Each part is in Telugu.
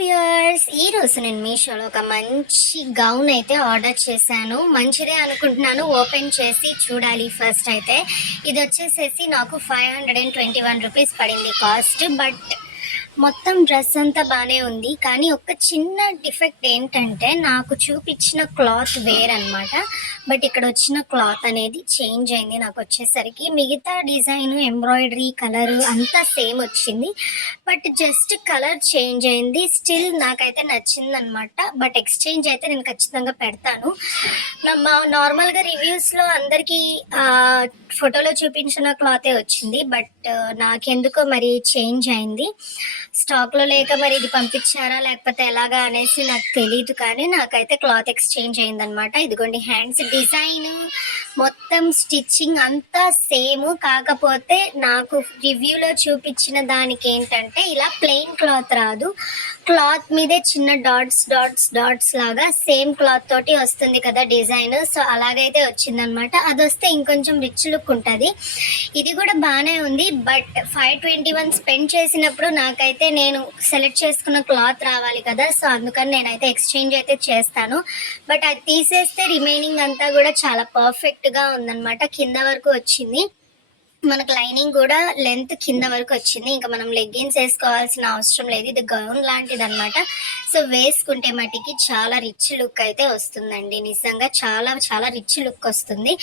వ్యూయర్స్, ఈరోజు నేను మీషోలో ఒక మంచి గౌన్ అయితే ఆర్డర్ చేశాను. మంచిదే అనుకుంటున్నాను. ఓపెన్ చేసి చూడాలి ఫస్ట్ అయితే. ఇది వచ్చేసేసి నాకు 521 రూపీస్ పడింది కాస్ట్. బట్ మొత్తం డ్రెస్ అంతా బాగానే ఉంది. కానీ ఒక చిన్న డిఫెక్ట్ ఏంటంటే నాకు చూపించిన క్లాత్ వేరనమాట. బట్ ఇక్కడ వచ్చిన క్లాత్ అనేది చేంజ్ అయింది. నాకు వచ్చేసరికి మిగతా డిజైన్, ఎంబ్రాయిడరీ, కలర్ అంతా సేమ్ వచ్చింది. బట్ జస్ట్ కలర్ చేంజ్ అయింది. స్టిల్ నాకైతే నచ్చింది అనమాట. బట్ ఎక్స్చేంజ్ అయితే నేను ఖచ్చితంగా పెడతాను. నార్మల్గా రివ్యూస్లో అందరికీ ఫోటోలో చూపించిన క్లాతే వచ్చింది. బట్ నాకెందుకో మరి చేంజ్ అయింది. స్టాక్లో లేక మరి ఇది పంపించారా లేకపోతే ఎలాగా అనేసి నాకు తెలియదు. కానీ నాకైతే క్లాత్ ఎక్స్చేంజ్ అయిందనమాట. ఇదిగోండి హ్యాండ్స్ డిజైన్, మొత్తం స్టిచ్చింగ్ అంతా సేమ్. కాకపోతే నాకు రివ్యూలో చూపించిన దానికి ఏంటంటే ఇలా ప్లెయిన్ క్లాత్ రాదు. క్లాత్ మీదే చిన్న డాట్స్ డాట్స్ డాట్స్ లాగా సేమ్ క్లాత్ తోటి వస్తుంది కదా డిజైన్. సో అలాగైతే వచ్చిందనమాట. అది వస్తే ఇంకొంచెం రిచ్ లుక్ ఉంటుంది. ఇది కూడా బాగానే ఉంది. బట్ 521 స్పెండ్ చేసినప్పుడు నాకైతే నేను సెలెక్ట్ చేసుకున్న క్లాత్ రావాలి కదా. సో అందుకని నేనైతే ఎక్స్చేంజ్ అయితే చేస్తాను. బట్ అది తీసేస్తే రిమైనింగ్ అంతా కూడా చాలా పర్ఫెక్ట్గా ఉందన్నమాట. కింద వరకు వచ్చింది. మనకు లైనింగ్ కూడా లెంత్ కింద వరకు వచ్చింది. ఇంకా మనం లెగ్గిన్స్ వేసుకోవాల్సిన అవసరం లేదు. ఇది గౌన్ లాంటిది అనమాట. సో వేసుకుంటే మటుకి చాలా రిచ్ లుక్ అయితే వస్తుందండి. నిజంగా చాలా చాలా రిచ్ లుక్ వస్తుంది.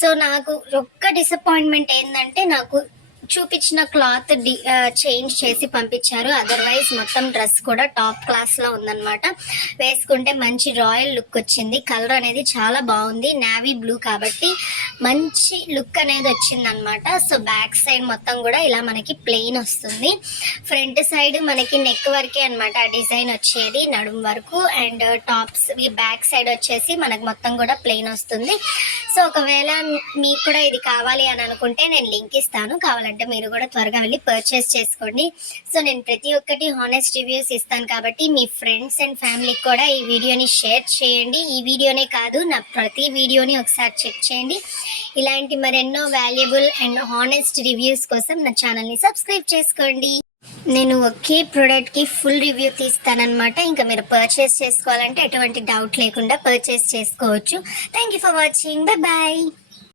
సో నాకు ఒక్క డిసప్పాయింట్మెంట్ ఏంటంటే నాకు చూపించిన క్లాత్ చేంజ్ చేసి పంపించారు. అదర్వైజ్ మొత్తం డ్రెస్ కూడా టాప్ క్లాస్లో ఉందన్నమాట. వేసుకుంటే మంచి రాయల్ లుక్ వచ్చింది. కలర్ అనేది చాలా బాగుంది. నేవీ బ్లూ కాబట్టి మంచి లుక్ అనేది వచ్చింది అనమాట. సో బ్యాక్ సైడ్ మొత్తం కూడా ఇలా మనకి ప్లెయిన్ వస్తుంది. ఫ్రంట్ సైడ్ మనకి నెక్ వరకే అనమాట ఆ డిజైన్ వచ్చేది, నడుము వరకు. అండ్ టాప్స్ బ్యాక్ సైడ్ వచ్చేసి మనకు మొత్తం కూడా ప్లెయిన్ వస్తుంది. సో ఒకవేళ మీకు కూడా ఇది కావాలి అని అనుకుంటే నేను లింక్ ఇస్తాను. కావాలంటే మీరు కూడా త్వరగా వెళ్ళి పర్చేస్ చేసుకోండి. సో నేను ప్రతి ఒక్కటి హానెస్ట్ రివ్యూస్ ఇస్తాను కాబట్టి మీ ఫ్రెండ్స్ అండ్ ఫ్యామిలీకి కూడా ఈ వీడియోని షేర్ చేయండి. ఈ వీడియోనే కాదు, నా ప్రతి వీడియోని ఒకసారి చెక్ చేయండి. ఇలాంటి మరెన్నో వాల్యుబుల్ అండ్ హానెస్ట్ రివ్యూస్ కోసం నా ఛానల్ని సబ్స్క్రైబ్ చేసుకోండి. నేను ఒకే ప్రోడక్ట్కి ఫుల్ రివ్యూ తీస్తానన్నమాట. ఇంకా మీరు పర్చేస్ చేసుకోవాలంటే ఎటువంటి డౌట్ లేకుండా పర్చేస్ చేసుకోవచ్చు. Thank you for watching. Bye bye.